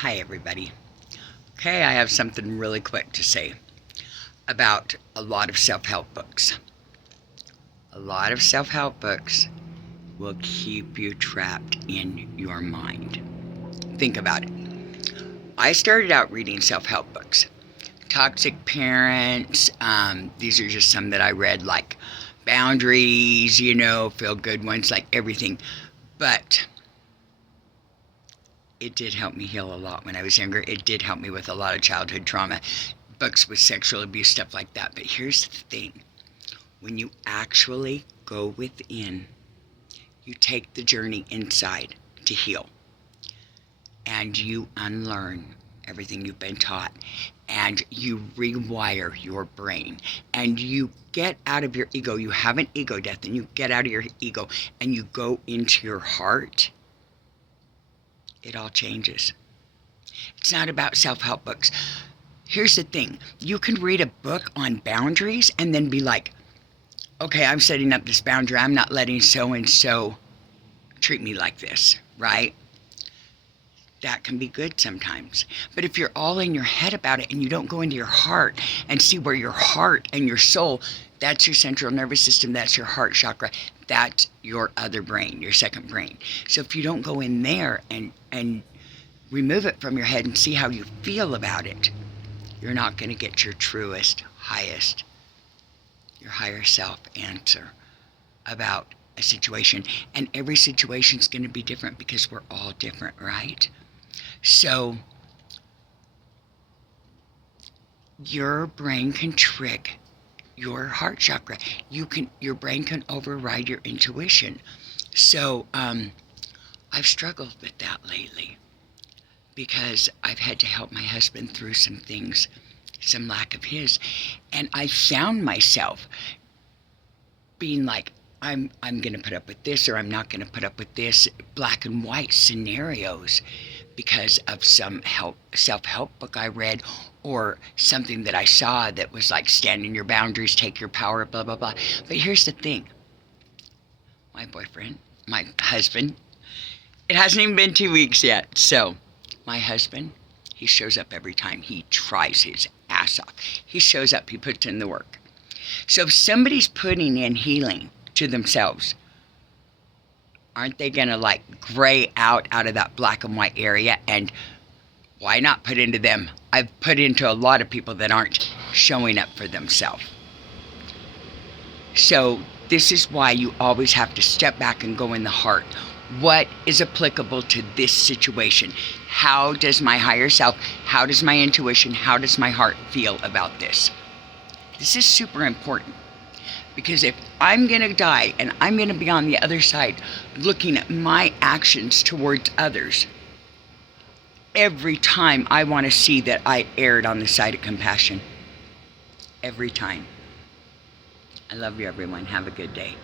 Hi everybody. Okay, I have something really quick to say about a lot of self-help books. A lot of self-help books will keep you trapped in your mind. Think about it. I started out reading self-help books. Toxic Parents, these are just some that I read, like Boundaries, feel-good ones, like everything. But it did help me heal a lot when I was younger. It did help me with a lot of childhood trauma, books with sexual abuse, stuff like that. But here's the thing. When you actually go within, you take the journey inside to heal. And you unlearn everything you've been taught. And you rewire your brain. And you get out of your ego. You have an ego death. And you get out of your ego. And you go into your heart. It all changes. It's not about self-help books. Here's the thing. You can read a book on boundaries and then be like, okay, I'm setting up this boundary. I'm not letting so-and-so treat me like this, right? That can be good sometimes. But if you're all in your head about it and you don't go into your heart and see where your heart and your soul, that's your central nervous system, that's your heart chakra, that's your other brain, your second brain. So if you don't go in there and remove it from your head and see how you feel about it, you're not going to get your truest, highest, your higher self answer about a situation. And every situation's going to be different because we're all different, right? So your brain can trick your heart chakra. Your brain can override your intuition. So I've struggled with that lately because I've had to help my husband through some things, some lack of his, and I found myself being like, I'm going to put up with this, or I'm not going to put up with this, black and white scenarios because of some self-help book I read, or something that I saw that was like, stand in your boundaries, take your power, blah, blah, blah. But here's the thing. My husband, it hasn't even been 2 weeks yet. So my husband, he shows up every time. He tries his ass off. He shows up. He puts in the work. So if somebody's putting in healing to themselves, aren't they going to like gray out of that black and white area? And why not put into them? I've put into a lot of people that aren't showing up for themselves. So this is why you always have to step back and go in the heart. What is applicable to this situation? How does my higher self, how does my intuition, how does my heart feel about this? This is super important. Because if I'm going to die and I'm going to be on the other side looking at my actions towards others, every time I want to see that I erred on the side of compassion. Every time. I love you, everyone. Have a good day.